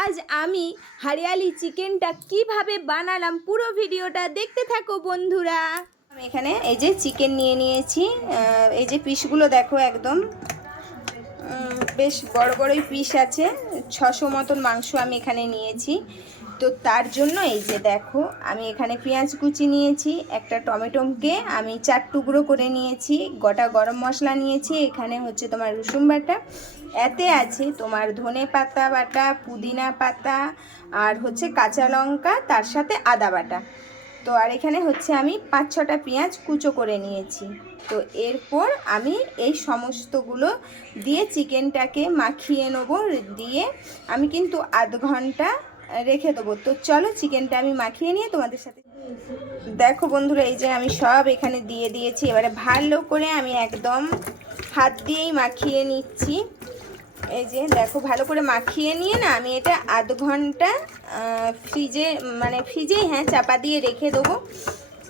আজ আমি হরিয়ালি চিকেনটা কিভাবে বানালাম পুরো ভিডিওটা দেখতে থাকো বন্ধুরা। আমি এখানে এই যে চিকেন নিয়ে নিয়েছি। এই যে পিসগুলো দেখো একদম বেশ বড় বড়ই পিস আছে। 600 মতন মাংস আমি এখানে নিয়েছি। তো তার জন্য এই যে দেখো আমি এখানে পেঁয়াজ কুচি নিয়েছি, একটা টমেটোকে আমি 4 টুকরো করে নিয়েছি, গোটা গরম মশলা নিয়েছি, এখানে হচ্ছে তোমার রসুন বাটা, এতে আছে তোমার ধনে পাতা বাটা, পুদিনা পাতা, আর হচ্ছে কাঁচা লঙ্কা, তার সাথে আদা বাটা। তো আর এখানে হচ্ছে আমি 5-6টা পেঁয়াজ কুচো করে নিয়েছি। তো এরপর আমি এই সমস্তগুলো দিয়ে চিকেনটাকে মাখিয়ে নেবো, দিয়ে আমি কিন্তু আধ ঘন্টা রেখে দেবো। তো চলো চিকেনটা আমি মাখিয়ে নিয়ে তোমাদের সাথে দেখো বন্ধুরা, এই যে আমি সব এখানে দিয়ে দিয়েছি। এবারে ভালো করে আমি একদম হাত দিয়েই মাখিয়ে নিচ্ছি। এই যে দেখো ভালো করে মাখিয়ে নিয়ে না আমি এটা আধ ঘন্টা ফ্রিজেই চাপা দিয়ে রেখে দেবো।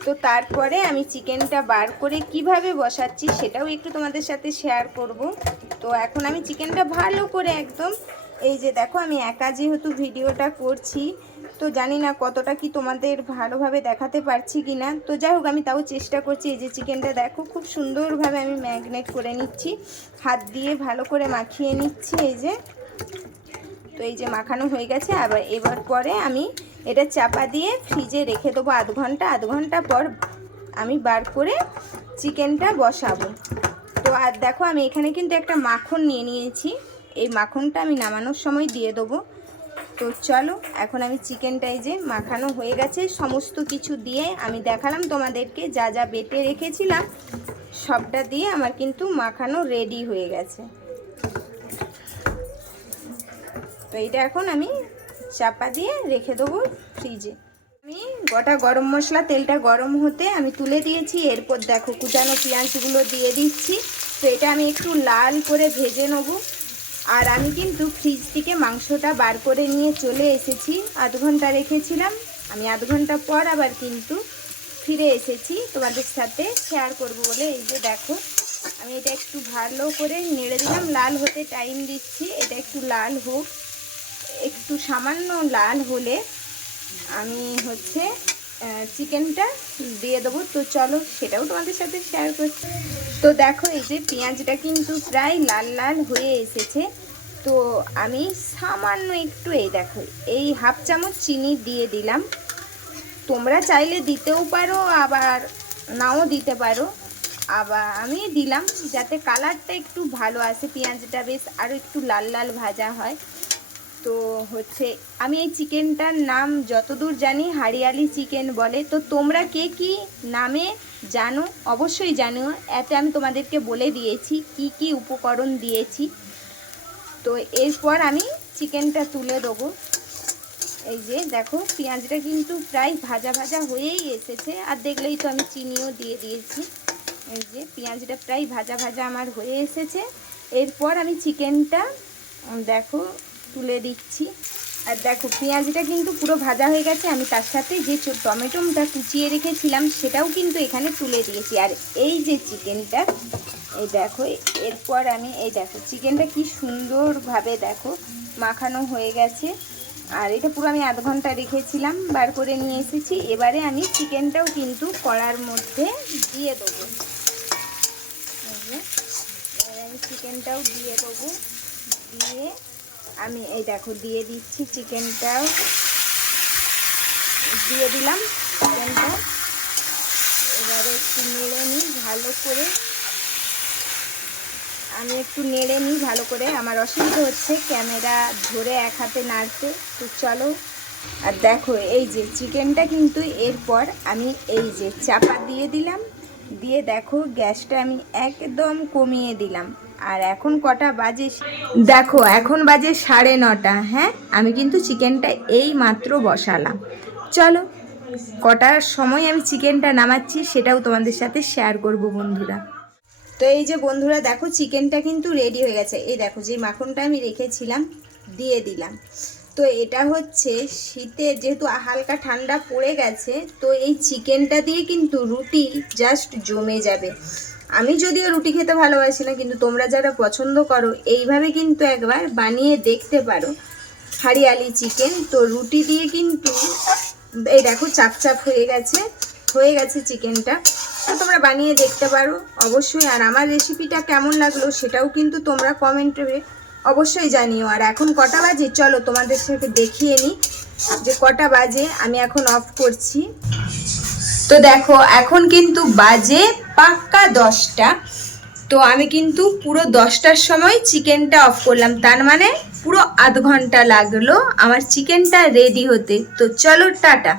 তো তারপরে আমি চিকেনটা বার করে কিভাবে বসাচ্ছি সেটাও একটু তোমাদের সাথে শেয়ার করব। তো এখন আমি চিকেনটা ভালো করে একদম, এই যে দেখো আমি একা যেহেতু ভিডিওটা করছি, তো জানি না কতটা কি তোমাদের ভালোভাবে দেখাতে পারছি কি না। তো যাই হোক আমি তাও চেষ্টা করছি। এই যে চিকেনটা দেখো খুব সুন্দরভাবে আমি ম্যাগনেট করে নিচ্ছি, হাত দিয়ে ভালো করে মাখিয়ে নিচ্ছি। এই যে তো এই যে মাখানো হয়ে গেছে। এবার পরে আমি এটা চাপা দিয়ে ফ্রিজে রেখে দেবো আধ ঘন্টা। আধ ঘন্টা পর আমি বার করে চিকেনটা বসাবো। তো আর দেখো আমি এখানে কিন্তু একটা মাখন নিয়ে নিয়েছি, এই মাখনটা আমি নামানোর সময় দিয়ে দেবো। তো চলো এখন আমি চিকেনটা, এই যে মাখানো হয়ে গেছে, সমস্ত কিছু দিয়ে আমি দেখালাম তোমাদেরকে, যা যা বেটে রেখেছিলাম সবটা দিয়ে আমার কিন্তু মাখানো রেডি হয়ে গেছে। তো এটা এখন আমি চাপা দিয়ে রেখে দেবো ফ্রিজে। আমি গোটা গরম মশলা, তেলটা গরম হতে আমি তুলে দিয়েছি। এরপর দেখো কুচানো পেঁয়াজগুলো দিয়ে দিচ্ছি। তো এটা আমি একটু লাল করে ভেজে নেব। আর আমি কিন্তু ফ্রিজ থেকে মাংসটা বার করে নিয়ে চলে এসেছি, আধ ঘন্টা রেখেছিলাম। আমি আধ ঘন্টা পর আবার কিন্তু ফিরে এসেছি তোমাদের সাথে শেয়ার করব বলে। এই যে দেখো আমি এটা একটু ভালো করে নেড়ে দিলাম, লাল হতে টাইম দিচ্ছি। এটা একটু লাল হোক, একটু সামান্য লাল হলে আমি হচ্ছে চিকেনটা দিয়ে দেবো। তো চলো সেটাও তোমাদের সাথে শেয়ার করছি। তো দেখো এই যে পেঁয়াজটা কিন্তু প্রায় লাল লাল হয়ে এসেছে। তো আমি সামান্য একটু, এই দেখো এই হাফ চামচ চিনি দিয়ে দিলাম। তোমরা চাইলে দিতেও পারো আবার নাও দিতে পারো। আবার আমি দিলাম যাতে কালারটা একটু ভালো আসে, পেঁয়াজটা বেশ আরও একটু লাল লাল ভাজা হয়। তো হচ্ছে আমি এই চিকেনটার নাম যতদূর জানি হরিয়ালি চিকেন বলে। তো তোমরা কে কি নামে জানো অবশ্যই জানো, এতে আমি তোমাদেরকে বলে দিয়েছি কি কি উপকরণ দিয়েছি। তো এরপর আমি চিকেনটা তুলে দেবো। এই যে দেখো পেঁয়াজটা কিন্তু প্রায় ভাজা ভাজা হয়েই এসেছে, আর দেখলেই তো আমি চিনিও দিয়ে দিয়েছি। এই যে পেঁয়াজটা প্রায় ভাজা ভাজা আমার হয়ে এসেছে। এরপর আমি চিকেনটা দেখো তুলে দিচ্ছি। আর দেখো পেঁয়াজটা কিন্তু পুরো ভাজা হয়ে গেছে। আমি তার সাথে যে টমেটোটা কুচিয়ে রেখেছিলাম সেটাও কিন্তু এখানে তুলে দিয়েছি। আর এই যে চিকেনটা, এই দেখো এরপর আমি এই দেখো চিকেনটা কি সুন্দরভাবে দেখো মাখানো হয়ে গেছে। আর এটা পুরো আমি আধ ঘন্টা রেখেছিলাম, বার করে নিয়ে এসেছি। এবারে আমি চিকেনটাও কিন্তু কড়ার মধ্যে দিয়ে দেবো। আমি চিকেনটাও দিয়ে দেবো, দিয়ে আমি এই দেখো দিয়ে দিচ্ছি, চিকেনটাও দিয়ে দিলাম চিকেনটা। এবারে একটু নেড়ে নিই ভালো করে, আমি একটু নেড়ে নিই ভালো করে। আমার অসুবিধা হচ্ছে ক্যামেরা ধরে এক হাতে নাড়তে। তো চলো, আর দেখো এই যে চিকেনটা কিন্তু এরপর আমি এই যে চাপা দিয়ে দিলাম, দিয়ে দেখো গ্যাসটা আমি একদম কমিয়ে দিলাম। আর এখন কটা বাজে দেখো, এখন বাজে 9:30। হ্যাঁ আমি কিন্তু চিকেনটা এই মাত্র বসালাম। চলো কটার সময় আমি চিকেনটা নামাচ্ছি সেটাও তোমাদের সাথে শেয়ার করব বন্ধুরা। তো এই যে বন্ধুরা দেখো চিকেনটা কিন্তু রেডি হয়ে গেছে। এই দেখো যে মাখনটা আমি রেখেছিলাম দিয়ে দিলাম। তো এটা হচ্ছে শীতে যেহেতু হালকা ঠান্ডা পড়ে গেছে, তো এই চিকেনটা দিয়ে কিন্তু রুটি জাস্ট জমে যাবে। আমি যদিও রুটি খেতে ভালোবাসি না, কিন্তু তোমরা যারা পছন্দ করো এইভাবে কিন্তু একবার বানিয়ে দেখতে পারো। হারিয়ালি চিকেন। তো রুটি দিয়ে কিন্তু এই দেখো চাপচাপ হয়ে গেছে চিকেনটা। তো তোমরা বানিয়ে দেখতে পারো অবশ্যই। আর আমার রেসিপিটা কেমন লাগলো সেটাও কিন্তু তোমরা কমেন্টে অবশ্যই জানিও। আর এখন কটা বাজে চলো তোমাদের সাথে দেখিয়ে নিই যে কটা বাজে। আমি এখন অফ করছি। তো দেখো এখন কিন্তু বাজে পাক্কা 10টা। তো আমি কিন্তু পুরো 10টার সময় চিকেনটা অফ করলাম, তার মানে পুরো আধ ঘন্টা লাগলো আমার চিকেনটা রেডি হতে। তো চলো টাটা।